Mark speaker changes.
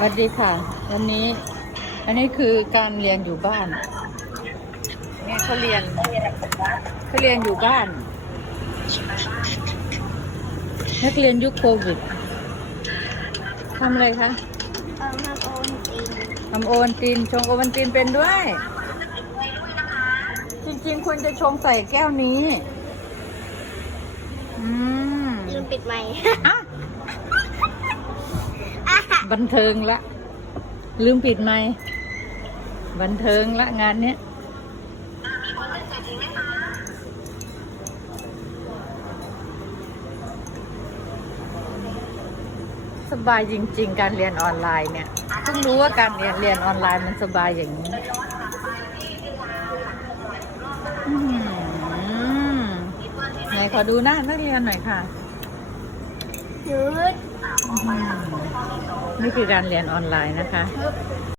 Speaker 1: สวัสดีค่ะ วันนี้ อันนี้คือการเรียนอยู่บ้านเนี่ยเขาเรียนเขาเรียนอยู่บ้าน นักเรียนยุคโควิดทำอะไรคะ
Speaker 2: เอามาโอนจริง
Speaker 1: ทำโอวัลตินชงโอวัลตินเป็นด้วย จริงๆคุณจะชงใส่แก้วนี้ อืม
Speaker 2: ลืมปิดไมค์
Speaker 1: อะ บันเทิงละ ลืมปิดไหมบันเทิงละงานเนี้ยสบายจริง ๆ การเรียนออนไลน์เนี่ยเพิ่งรู้ว่าการเรียนเรียนออนไลน์มันสบายอย่างนี้ไหนขอดูหน้านักเรียนหน่อยค่ะ
Speaker 2: ยืด
Speaker 1: นี่คือการเรียนออนไลน์นะคะ